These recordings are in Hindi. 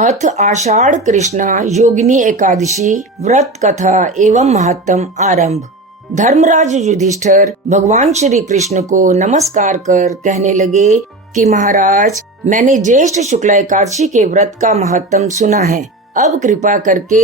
अथ आषाढ़ कृष्णा योगिनी एकादशी व्रत कथा एवं महत्तम आरंभ। धर्मराज युधिष्ठिर भगवान श्री कृष्ण को नमस्कार कर कहने लगे कि महाराज, मैंने ज्येष्ठ शुक्ला एकादशी के व्रत का महत्तम सुना है। अब कृपा करके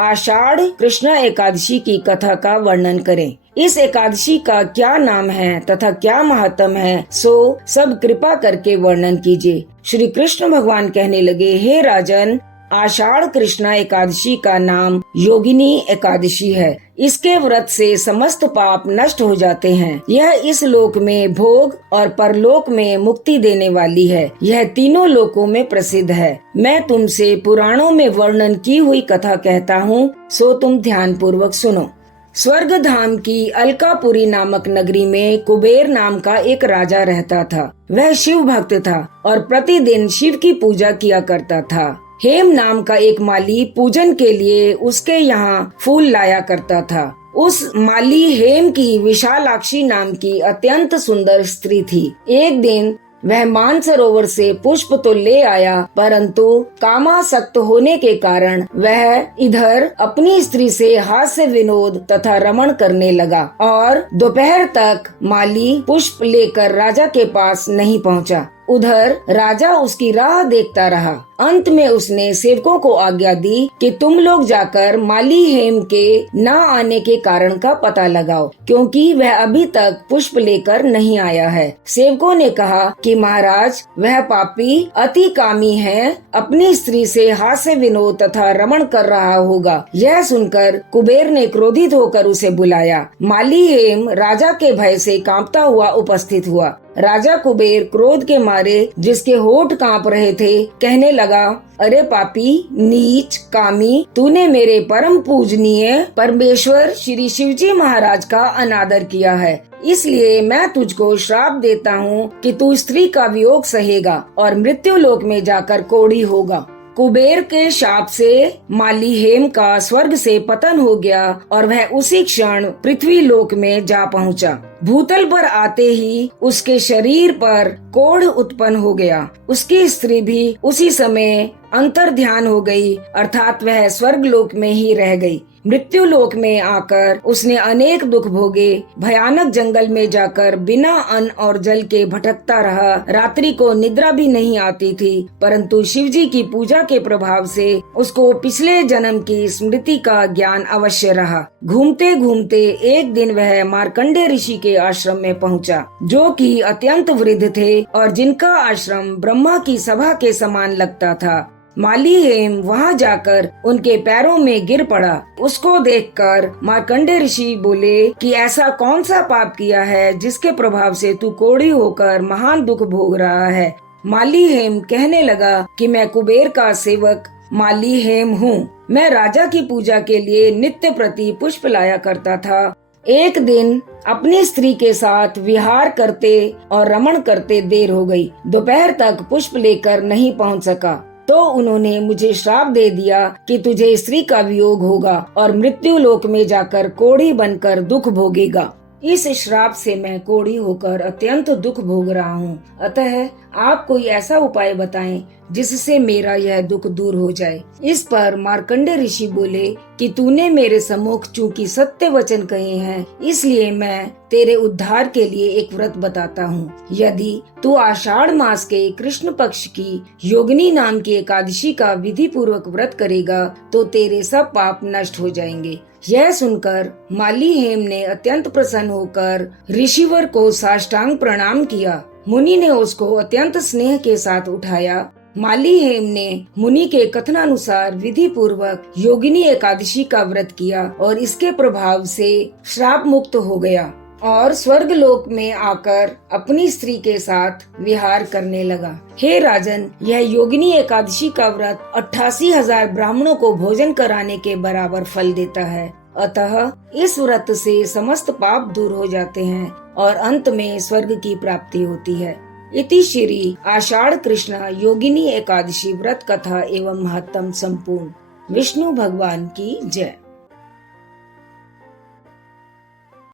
आषाढ़ कृष्णा एकादशी की कथा का वर्णन करें। इस एकादशी का क्या नाम है तथा क्या महत्तम है, सो सब कृपा करके वर्णन कीजिए। श्री कृष्ण भगवान कहने लगे, हे राजन, आषाढ़ कृष्णा एकादशी का नाम योगिनी एकादशी है। इसके व्रत से समस्त पाप नष्ट हो जाते हैं। यह इस लोक में भोग और परलोक में मुक्ति देने वाली है। यह तीनों लोकों में प्रसिद्ध है। मैं तुमसे पुराणों में वर्णन की हुई कथा कहता हूँ, सो तुम ध्यान पूर्वक सुनो। स्वर्ग धाम की अलकापुरी नामक नगरी में कुबेर नाम का एक राजा रहता था। वह शिव भक्त था और प्रतिदिन शिव की पूजा किया करता था। हेम नाम का एक माली पूजन के लिए उसके यहाँ फूल लाया करता था। उस माली हेम की विशालाक्षी नाम की अत्यंत सुंदर स्त्री थी। एक दिन वह मानसरोवर से पुष्प तो ले आया, परंतु कामासक्त होने के कारण वह इधर अपनी स्त्री से हास्य विनोद तथा रमण करने लगा और दोपहर तक माली पुष्प लेकर राजा के पास नहीं पहुंचा। उधर राजा उसकी राह देखता रहा। अंत में उसने सेवकों को आज्ञा दी कि तुम लोग जाकर माली हेम के न आने के कारण का पता लगाओ, क्योंकि वह अभी तक पुष्प लेकर नहीं आया है। सेवकों ने कहा कि महाराज, वह पापी अति कामी है, अपनी स्त्री से हास्य विनोद तथा रमण कर रहा होगा। यह सुनकर कुबेर ने क्रोधित होकर उसे बुलाया। माली हेम राजा के भय से कांपता हुआ उपस्थित हुआ। राजा कुबेर क्रोध के मारे, जिसके होठ कांप रहे थे, कहने लगा, अरे पापी, नीच, कामी, तूने मेरे परम पूजनीय परमेश्वर श्री शिवजी महाराज का अनादर किया है। इसलिए मैं तुझको श्राप देता हूँ कि तू स्त्री का वियोग सहेगा और मृत्यु लोक में जाकर कोढ़ी होगा। कुबेर के शाप से माली हेम का स्वर्ग से पतन हो गया और वह उसी क्षण पृथ्वी लोक में जा पहुंचा। भूतल पर आते ही उसके शरीर पर कोढ़ उत्पन्न हो गया। उसकी स्त्री भी उसी समय अंतर ध्यान हो गई, अर्थात वह स्वर्ग लोक में ही रह गई। मृत्यु लोक में आकर उसने अनेक दुख भोगे। भयानक जंगल में जाकर बिना अन्न और जल के भटकता रहा। रात्रि को निद्रा भी नहीं आती थी, परंतु शिवजी की पूजा के प्रभाव से उसको पिछले जन्म की स्मृति का ज्ञान अवश्य रहा। घूमते घूमते एक दिन वह मार्कंडे ऋषि के आश्रम में पहुंचा, जो कि अत्यंत वृद्ध थे और जिनका आश्रम ब्रह्मा की सभा के समान लगता था। माली हेम वहां जाकर उनके पैरों में गिर पड़ा। उसको देखकर मार्कंडे ऋषि बोले कि ऐसा कौन सा पाप किया है जिसके प्रभाव से तू कोढ़ी होकर महान दुख भोग रहा है। माली हेम कहने लगा कि मैं कुबेर का सेवक माली हेम हूँ। मैं राजा की पूजा के लिए नित्य प्रति पुष्प लाया करता था। एक दिन अपनी स्त्री के साथ विहार करते और रमण करते देर हो गई। दोपहर तक पुष्प लेकर नहीं पहुंच सका, तो उन्होंने मुझे श्राप दे दिया कि तुझे स्त्री का वियोग होगा और मृत्यु लोक में जाकर कोढ़ी बनकर दुख भोगेगा। इस श्राप से मैं कोढ़ी होकर अत्यंत दुख भोग रहा हूँ। अतः आप कोई ऐसा उपाय बताएं जिससे मेरा यह दुख दूर हो जाए। इस पर मार्कंडे ऋषि बोले कि तूने मेरे सम्मुख चूंकि सत्य वचन कहे हैं, इसलिए मैं तेरे उद्धार के लिए एक व्रत बताता हूँ। यदि तू आषाढ़ मास के कृष्ण पक्ष की योगिनी नाम की एकादशी का विधि पूर्वक व्रत करेगा तो तेरे सब पाप नष्ट हो जाएंगे। यह सुनकर माली हेम ने अत्यंत प्रसन्न होकर ऋषिवर को साष्टांग प्रणाम किया। मुनि ने उसको अत्यंत स्नेह के साथ उठाया। माली हेम ने मुनि के कथनानुसार विधि पूर्वक योगिनी एकादशी का व्रत किया और इसके प्रभाव से श्राप मुक्त हो गया और स्वर्ग लोक में आकर अपनी स्त्री के साथ विहार करने लगा। हे राजन, यह योगिनी एकादशी का व्रत 88,000 ब्राह्मणों को भोजन कराने के बराबर फल देता है। अतः इस व्रत से समस्त पाप दूर हो जाते हैं और अंत में स्वर्ग की प्राप्ति होती है। इति श्री आषाढ़ कृष्णा योगिनी एकादशी व्रत कथा एवं महत्तम संपूर्ण। विष्णु भगवान की जय।